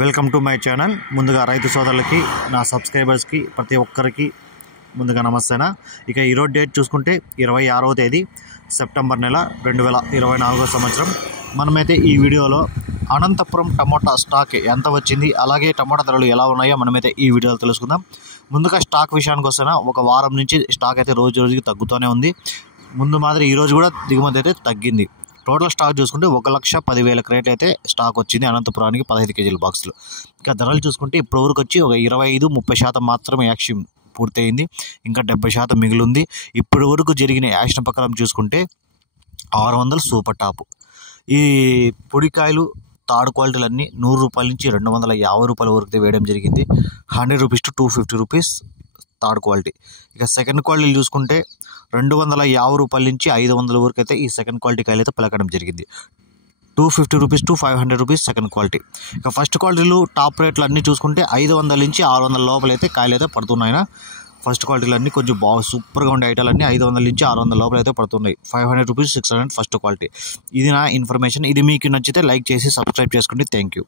Welcome to my channel. ముందుగా రైతు సోదరులకి, నా సబ్స్క్రైబర్స్కి ప్రతి ఒక్కరికి ముందుగా నమస్తేనా. ఇక ఈరోజు డేట్ చూసుకుంటే 26వ తేదీ సెప్టెంబర్ నెల 2024 సంవత్సరం. మనమైతే ఈ వీడియోలో అనంతపురం టమోటా స్టాక్ ఎంత వచ్చింది, అలాగే టమోటా ధరలు ఎలా ఉన్నాయో మనమైతే ఈ వీడియోలో తెలుసుకుందాం. ముందుగా స్టాక్ విషయానికి వస్తున్నా, ఒక వారం నుంచి స్టాక్ అయితే రోజు రోజుకి తగ్గుతూనే ఉంది. ముందు మాదిరి ఈరోజు కూడా దిగుమతి అయితే తగ్గింది. టోటల్ స్టాక్ చూసుకుంటే 1,10,000 క్రేట్లు అయితే స్టాక్ వచ్చింది అనంతపురానికి 15 కేజీల బాక్సులు. ఇక ధరలు చూసుకుంటే ఇప్పుడు వరకు వచ్చి ఒక 25-30% మాత్రమే యాక్షన్ పూర్తయింది, ఇంకా 70% మిగిలింది. ఇప్పటి వరకు జరిగిన యాక్షన్ ప్రకారం చూసుకుంటే 600 సూపర్ టాప్. ఈ పొడికాయలు థర్డ్ క్వాలిటీలు అన్నీ 100 రూపాయల నుంచి 250 రూపాయల వరకు వేయడం జరిగింది. 100 rupees to 250 rupees third quality. ఇక సెకండ్ క్వాలిటీలు చూసుకుంటే 250 రూపాయల నుంచి 500 వరకు అయితే ఈ సెకండ్ క్వాలిటీ కాయలు అయితే పలకడం జరిగింది. 250 rupees to 500 rupees second quality. ఇక ఫస్ట్ క్వాలిటీలు టాప్ రేట్లు అన్నీ చూసుకుంటే 500 నుంచి 600 లోపలైతే కాయలు అయితే పడుతున్నాయి. ఫస్ట్ క్వాలిటీలు అన్నీ కొంచెం బాగా సూపర్గా ఉండే ఐటాలు అన్నీ 500 నుంచి 600 లోపల అయితే పడుతున్నాయి. 500 రూపీస్ 600 ఫస్ట్ క్వాలిటీ. ఇది నా ఇన్ఫర్మేషన్. ఇది మీకు నచ్చితే లైక్ చేసి సబ్స్క్రైబ్ చేసుకోండి. Thank you.